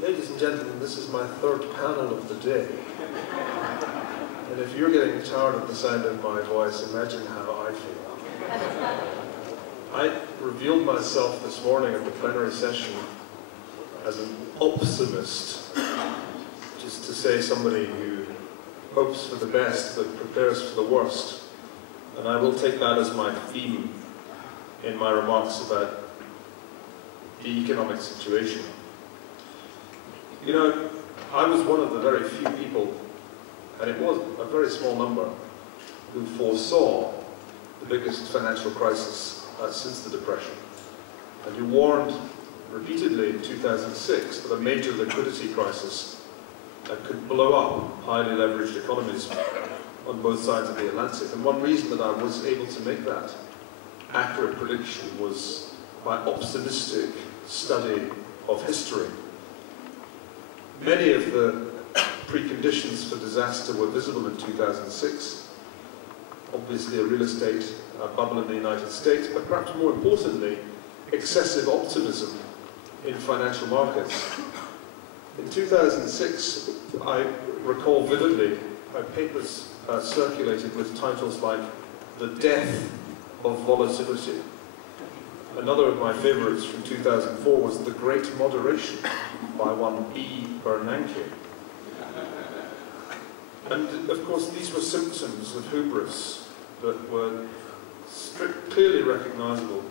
Ladies and gentlemen, this is my third panel of the day. And if you're getting tired of the sound of my voice, imagine how I feel. I revealed myself this morning at the plenary session as an optimist, which is to say somebody who hopes for the best but prepares for the worst. And I will take that as my theme in my remarks about the economic situation. You know, I was one of the very few people, and it was a very small number, who foresaw the biggest financial crisis since the Depression, and who warned repeatedly in 2006 that a major liquidity crisis could blow up highly leveraged economies on both sides of the Atlantic. And one reason that I was able to make that accurate prediction was my optimistic study of history. Many of the preconditions for disaster were visible in 2006. Obviously a real estate bubble in the United States, but perhaps more importantly, excessive optimism in financial markets. In 2006, I recall vividly papers circulated with titles like "The Death of Volatility." Another of my favorites from 2004 was "The Great Moderation" by one B. Bernanke. And of course these were symptoms of hubris that were clearly recognizable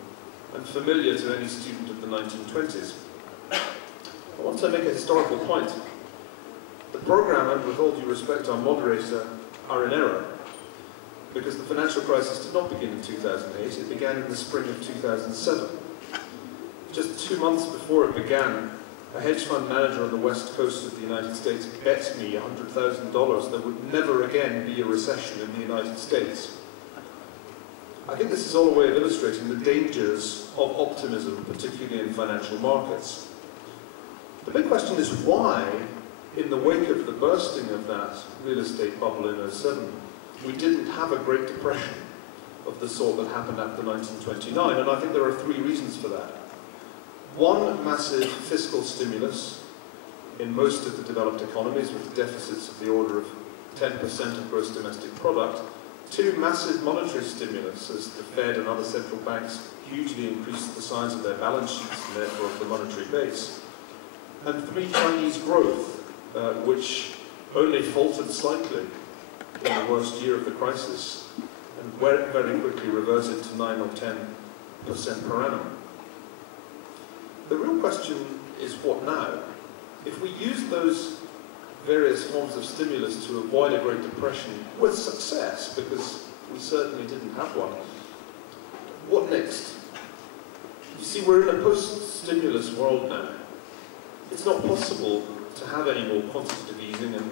and familiar to any student of the 1920s. I want to make a historical point. The program, and with all due respect, our moderator, are in error, because the financial crisis did not begin in 2008, it began in the spring of 2007. Just 2 months before it began, a hedge fund manager on the west coast of the United States bet me $100,000 there would never again be a recession in the United States. I think this is all a way of illustrating the dangers of optimism, particularly in financial markets. The big question is why, in the wake of the bursting of that real estate bubble in 2007, we didn't have a Great Depression of the sort that happened after 1929, and I think there are 3 reasons for that. One, massive fiscal stimulus in most of the developed economies with deficits of the order of 10% of gross domestic product. 2, massive monetary stimulus as the Fed and other central banks hugely increased the size of their balance sheets and therefore of the monetary base. And 3, Chinese growth, which only faltered slightly in the worst year of the crisis and very quickly reverted to 9 or 10% per annum. The real question is what now? If we use those various forms of stimulus to avoid a Great Depression with success, because we certainly didn't have one, what next? You see, we're in a post-stimulus world now. It's not possible to have any more quantitative easing, and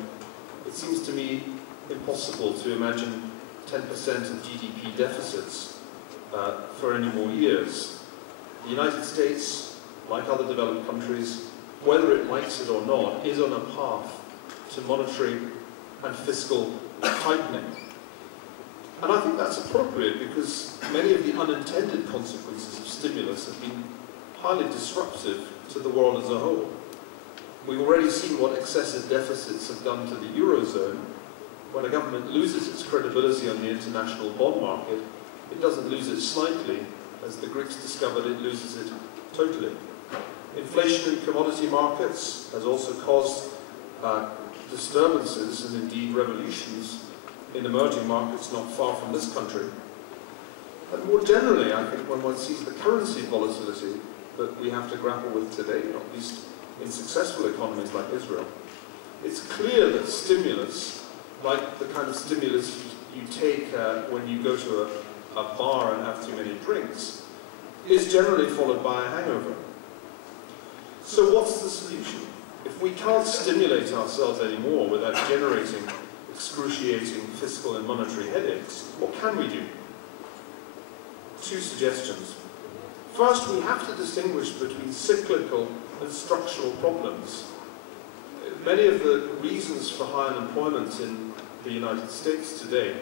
it seems to me impossible to imagine 10% of GDP deficits for any more years. The United States, like other developed countries, whether it likes it or not, is on a path to monetary and fiscal tightening. And I think that's appropriate because many of the unintended consequences of stimulus have been highly disruptive to the world as a whole. We've already seen what excessive deficits have done to the Eurozone. When a government loses its credibility on the international bond market, it doesn't lose it slightly. As the Greeks discovered, it loses it totally. Inflation in commodity markets has also caused disturbances and indeed revolutions in emerging markets not far from this country. And more generally, I think when one sees the currency volatility that we have to grapple with today, not least in successful economies like Israel, it's clear that stimulus, like the kind of stimulus you take when you go to a bar and have too many drinks, is generally followed by a hangover. So what's the solution? If we can't stimulate ourselves anymore without generating excruciating fiscal and monetary headaches, what can we do? 2 suggestions. First, we have to distinguish between cyclical and structural problems. Many of the reasons for high unemployment in the United States today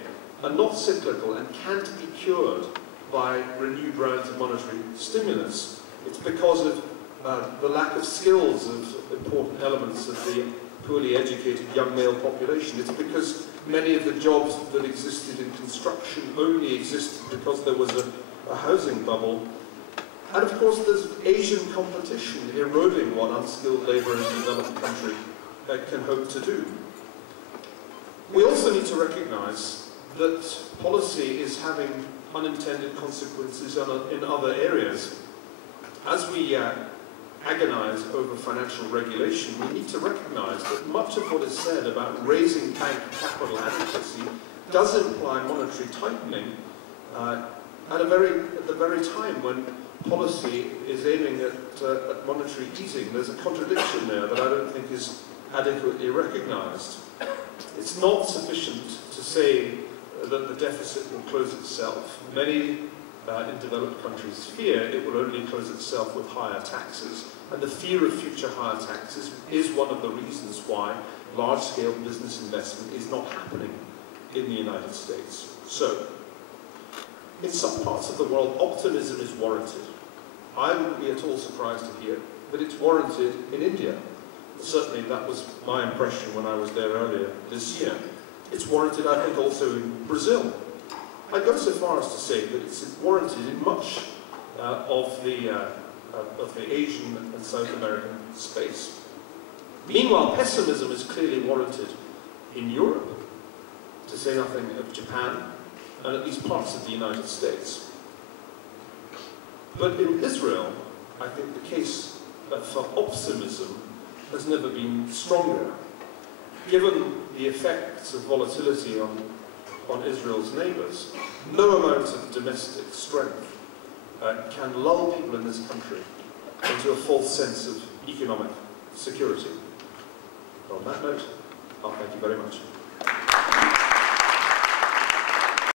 are not cyclical and can't be cured by renewed rounds of monetary stimulus. It's because of the lack of skills of important elements of the poorly educated young male population. It's because many of the jobs that existed in construction only existed because there was a housing bubble. And of course there's Asian competition eroding what unskilled labour in a developed country can hope to do. We also need to recognise that policy is having unintended consequences in other areas. As we agonise over financial regulation, we need to recognise that much of what is said about raising bank capital adequacy does imply monetary tightening at the very time when policy is aiming at monetary easing. There's a contradiction there that I don't think is adequately recognised. It's not sufficient to say that the deficit will close itself. Many in developed countries fear it will only close itself with higher taxes, and the fear of future higher taxes is one of the reasons why large-scale business investment is not happening in the United States. So, in some parts of the world, optimism is warranted. I wouldn't be at all surprised to hear that it's warranted in India. Certainly that was my impression when I was there earlier this year. It's warranted, I think, also in Brazil. I go so far as to say that it's warranted in much of the Asian and South American space. Meanwhile, pessimism is clearly warranted in Europe, to say nothing of Japan, and at least parts of the United States. But in Israel, I think the case for optimism has never been stronger. Given the effects of volatility on Israel's neighbours, no amount of domestic strength can lull people in this country into a false sense of economic security. On that note, I'll thank you very much.